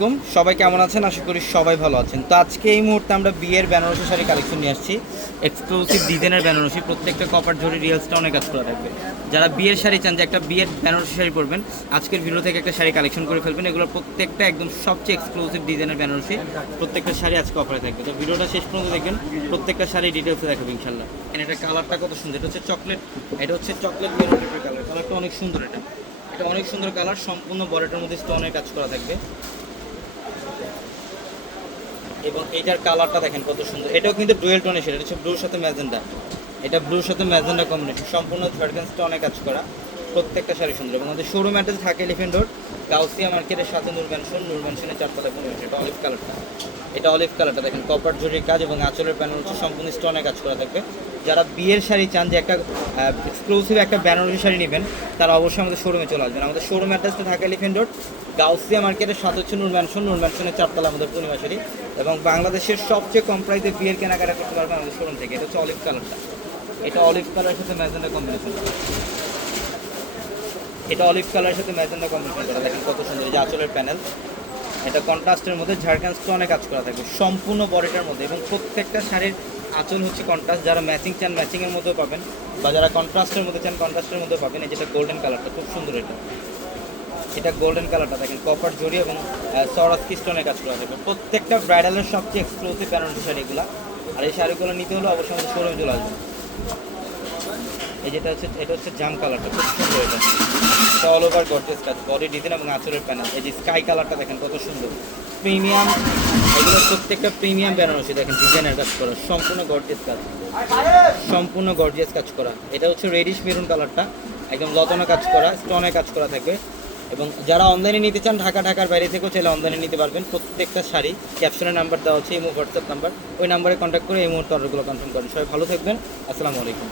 আলাইকুম। সবাই কেমন আছেন? আশা করি সবাই ভালো আছেন। তো আজকে এই মুহূর্তে আমরা বিয়ের বেনারসি শাড়ি কালেকশন নিয়ে আসছি। এক্সক্লুসিভ ডিজাইনের বেনারসি। প্রত্যেকটা কপার ঝড়ি রিয়েলসটা অনেক কাজ করা থাকবে। যারা বিয়ের শাড়ি চান যে একটা বিয়ের বেনারসি শাড়ি পরবেন, আজকের ভিডিও থেকে একটা শাড়ি কালেকশন করে ফেলবেন। এগুলো প্রত্যেকটা একদম সবচেয়ে এক্সক্লুসিভ ডিজাইনের বেনারসি। প্রত্যেকটা শাড়ি আজকে অফারে থাকবে। তো ভিডিওটা শেষ পর্যন্ত দেখবেন। প্রত্যেকটা শাড়ি ডিটেলসে দেখাবো ইনশাল্লাহ এটা কালারটা কত সুন্দর। এটা হচ্ছে চকলেট এটা হচ্ছে চকলেট মেরুন কালার কালারটা অনেক সুন্দর এটা। এটা অনেক সুন্দর কালার সম্পূর্ণ বডিটার মধ্যে স্টোনের কাজ করা থাকবে। এবং এটার কালারটা দেখেন কত সুন্দর। এটাও কিন্তু ডুয়েল টোনের সেটা হচ্ছে ব্লুর সাথে ম্যাজেন্ডা। এটা ব্লুর সাথে ম্যাজেন্ডা কম্বিনেশন সম্পূর্ণ ঝড়গান্সটা অনেক কাজ করা। প্রত্যেকটা শাড়ি সুন্দর এবং আমাদের শোরুম অ্যাড্রেস থাকে এলিফেন্ট রোড গাউসিয়া মার্কেটের সাথে নূর ম্যানশন নূর ম্যানশনের চারতলা এটা অলিভ কালারটা এটা অলিভ কালারটা দেখেন কপার জরির কাজ এবং আঁচলের প্যানেল হচ্ছে সম্পূর্ণ স্টোনে কাজ করা থাকবে। যারা বিয়ের শাড়ি চান যে একটা এক্সক্লুসিভ একটা বেনারসি শাড়ি নেবেন, তারা অবশ্যই আমাদের শোরুমে চলে আসবেন। আমাদের শোরুম অ্যাড্রেসটা থাকে এলিফেন্ট রোড গাউসিয়া মার্কেটের সাথে হচ্ছে নূর ম্যানশন নূর চারতলা আমাদের পূর্ণিমা শাড়ি এবং বাংলাদেশের সবচেয়ে কম প্রাইসে বিয়ের কেনাকাটা করতে পারবেন আমাদের শোরুম থেকে। এটা হচ্ছে অলিভ কালারটা এটা অলিভ কালারের সাথে ম্যাজেন্ডা কম্বিনেশন এটা অলিভ কালারের সাথে ম্যাজেন্ডা কম্বিনেশন করা। দেখেন কত সুন্দর, এই যে আঁচলের প্যানেল। এটা কন্ট্রাস্টের মধ্যে ঝাড়খান্ড স্টোনে কাজ করা থাকবে, সম্পূর্ণ বডিটার মধ্যে। এবং প্রত্যেকটা শাড়ির আঁচল হচ্ছে কন্ট্রাস্ট যারা ম্যাচিং চান ম্যাচিংয়ের মধ্যেও পাবেন, বা যারা কন্ট্রাস্টের মধ্যে চান কন্ট্রাস্টের মধ্যে পাবেন। এই যেটা গোল্ডেন কালারটা খুব সুন্দর এটা। এটা গোল্ডেন কালারটা দেখেন কপার জড়ি এবং সরাসকি স্টোনে কাজ করা থাকবে। প্রত্যেকটা ব্রাইডালের সবচেয়ে এক্সক্লুসিভ বেনারসি শাড়িগুলো। আর এই শাড়িগুলো নিতে হলে অবশ্যই আমাদের শোরুমে চলে আসবেন। এই যেটা হচ্ছে, এটা হচ্ছে জাম কালারটা, খুব সুন্দর এটা। এটা অল ওভার গর্জেস কাজ বডি ডিজাইন এবং আঁচলের প্যানেল এই যে স্কাই কালারটা দেখেন, কত সুন্দর। প্রিমিয়াম এগুলো প্রত্যেকটা প্রিমিয়াম বেনারসি দেখেন ডিজাইনের কাজ করা, সম্পূর্ণ গর্জেস কাজ। সম্পূর্ণ গর্জিয়াস কাজ করা। এটা হচ্ছে রেডিশ মেরুন কালারটা একদম লতনা কাজ করা স্টোনে কাজ করা থাকবে। এবং যারা অনলাইনে নিতে চান, ঢাকা, ঢাকার বাইরে থেকেও চাইলে অনলাইনে নিতে পারবেন। প্রত্যেকটা শাড়ি ক্যাপশনের নাম্বার দেওয়া হচ্ছে এই হোয়াটসঅ্যাপ নাম্বার ওই নাম্বারে কন্ট্যাক্ট করে এই মুহূর্তে অর্ডারগুলো কনফার্ম করেন। সবাই ভালো থাকবেন। আসসালামু আলাইকুম।